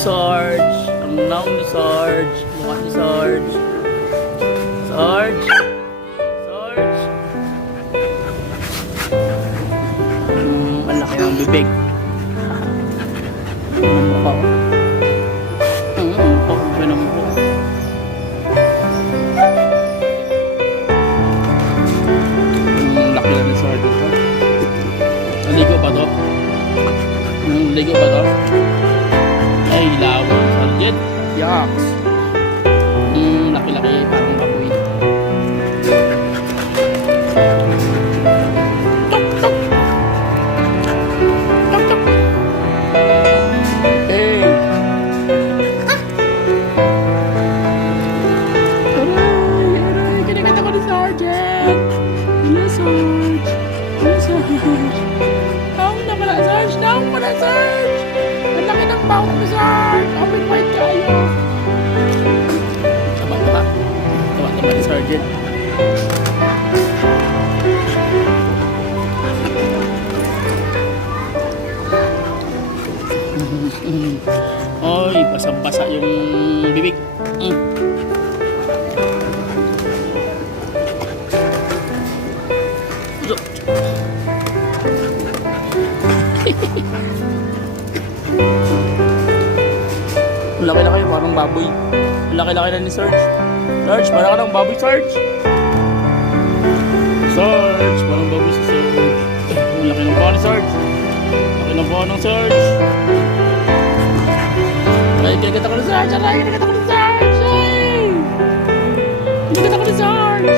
Sarge. Ang naong ni Sarge. Mukha ni Sarge. Sarge. Sarge. Ang laki ng bibig. Ang mukha. Ang mukha. Ang mukha. Ang laki lang ni Sarge ito. Naligo ba to? Naligo ba to? Ay, lawang Sargeant. Yaks. Laki-laki, parang baboy. Tok, tok. Tok, tok. Hey. Aray, kinakanta ko ni Sargeant. Hello, Sarge. Hello, Sarge. Taong na pala, Sarge. Taong pala, Sarge. Ang laki ng bawat mo, Sarge. Open wide kayo. Tama ni Sargeant. Oy, basang-basa yung bibig. Laki-laki, parang baboy. Laki-laki na ni Sarge. Sarge, parang ka ng baboy, Sarge. Sarge, parang baboy si Sarge. Laki ng paa ni Sarge. Laki ng paa ng Sarge. Ay, kinagat ako ni Sarge. Aray, kinagat ako ni Sarge. Ay! Kinagat ako ni Sarge.